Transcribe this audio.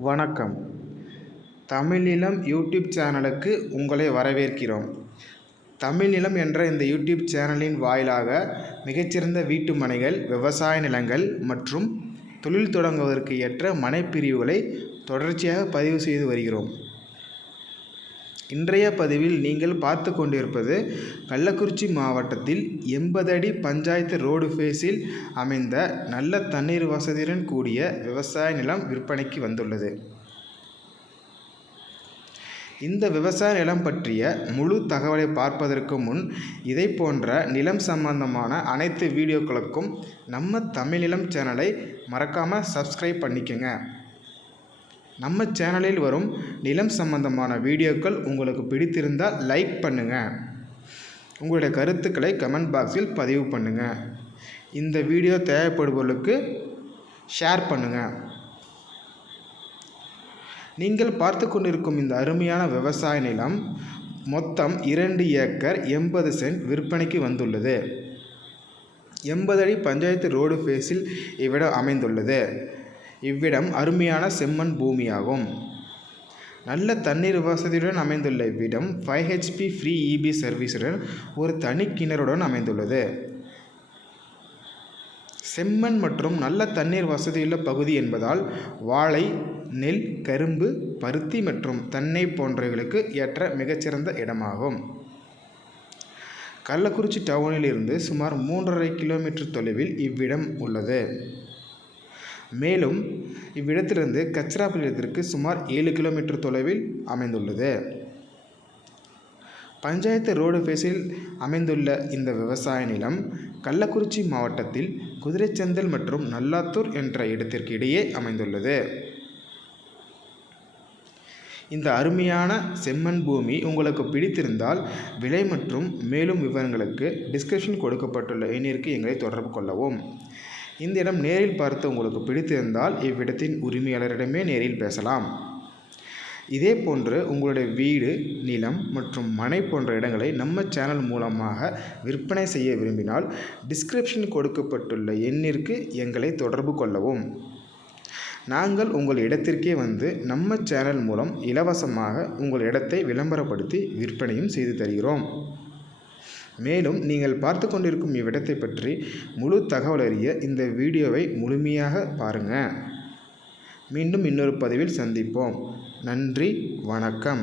வணக்கம். தமிழ்நிலம் யூடியூப் சேனலுக்கு உங்களை வரவேற்கிறோம். தமிழ்நிலம் என்ற இந்த யூடியூப் சேனலின் வாயிலாக மிகச்சிறந்த வீட்டு மனைகள், விவசாய நிலங்கள் மற்றும் தொழில் தொடங்குவதற்கு ஏற்ற மனைப்பிரிவுகளை தொடர்ச்சியாக பதிவு செய்து வருகிறோம். இன்றைய பதிவில் நீங்கள் பார்த்து கொண்டிருப்பது கள்ளக்குறிச்சி மாவட்டத்தில் 80 அடி பஞ்சாயத்து ரோடு ஃபேஸில் அமைந்த நல்ல தண்ணீர் வசதியுடன் கூடிய விவசாய நிலம் விற்பனைக்கு வந்துள்ளது. இந்த விவசாய நிலம் பற்றிய முழு தகவலை பார்ப்பதற்கு முன் இதை போன்ற நிலம் சம்பந்தமான அனைத்து வீடியோக்களுக்கும் நம்ம தமிழ்நிலம் சேனலை மறக்காமல் சப்ஸ்கிரைப் பண்ணிக்கங்க. நம்ம சேனலில் வரும் நிலம் சம்பந்தமான வீடியோக்கள் உங்களுக்கு பிடித்திருந்தால் லைக் பண்ணுங்கள். உங்களுடைய கருத்துக்களை கமெண்ட் பாக்ஸில் பதிவு பண்ணுங்கள். இந்த வீடியோ தேவைப்படுபவர்களுக்கு ஷேர் பண்ணுங்கள். நீங்கள் பார்த்து கொண்டிருக்கும் இந்த அருமையான விவசாய நிலம் மொத்தம் 2 ஏக்கர் 80 சென்ட் விற்பனைக்கு வந்துள்ளது. 80 அடி பஞ்சாயத்து ரோடு ஃபேஸில் இவ்விடம் அமைந்துள்ளது. இவ்விடம் அருமையான செம்மண் பூமியாகும். நல்ல தண்ணீர் வசதியுடன் அமைந்துள்ள இவ்விடம் 5 HP ஃப்ரீ EB சர்வீஸுடன் ஒரு தனி கிணறுடன் அமைந்துள்ளது. செம்மண் மற்றும் நல்ல தண்ணீர் வசதியுள்ள பகுதி என்பதால் வாழை, நெல், கரும்பு, பருத்தி மற்றும் தென்னை போன்றவைகளுக்கு ஏற்ற மிகச்சிறந்த இடமாகும். கள்ளக்குறிச்சி டவுனில் இருந்து சுமார் 3.5 கிலோமீட்டர் தொலைவில் இவ்விடம் உள்ளது. மேலும் இவ்விடத்திலிருந்து கச்சிராபாளையத்திற்கு சுமார் 7 கிலோமீட்டர் தொலைவில் அமைந்துள்ளது. பஞ்சாயத்து ரோடு ஃபேஸில் அமைந்துள்ள இந்த விவசாய நிலம் கள்ளக்குறிச்சி மாவட்டத்தில் குதிரைச்சந்தல் மற்றும் நல்லாத்தூர் என்ற இடத்திற்கு இடையே அமைந்துள்ளது. இந்த அருமையான செம்மண் பூமி உங்களுக்கு பிடித்திருந்தால் விலை மற்றும் மேலும் விவரங்களுக்கு டிஸ்கிரிப்ஷன் கொடுக்கப்பட்டுள்ள எண்ணிற்கு எங்களை தொடர்பு கொள்ளவும். இந்த இடம் நேரில் பார்த்து உங்களுக்கு பிடித்திருந்தால் இவ்விடத்தின் உரிமையாளரிடமே நேரில் பேசலாம். இதே போன்று உங்களுடைய வீடு, நிலம் மற்றும் மனை போன்ற இடங்களை நம்ம சேனல் மூலமாக விற்பனை செய்ய விரும்பினால் டிஸ்கிரிப்ஷன் கொடுக்கப்பட்டுள்ள எண்ணிற்கு எங்களை தொடர்பு கொள்ளவும். நாங்கள் உங்கள் இடத்திற்கே வந்து நம்ம சேனல் மூலம் இலவசமாக உங்கள் இடத்தை விளம்பரப்படுத்தி விற்பனையும் செய்து தருகிறோம். மேலும் நீங்கள் பார்த்து கொண்டிருக்கும் இவ்விடத்தை பற்றி முழு தகவல் அறிய இந்த வீடியோவை முழுமையாக பாருங்கள். மீண்டும் இன்னொரு பதிவில் சந்திப்போம். நன்றி, வணக்கம்.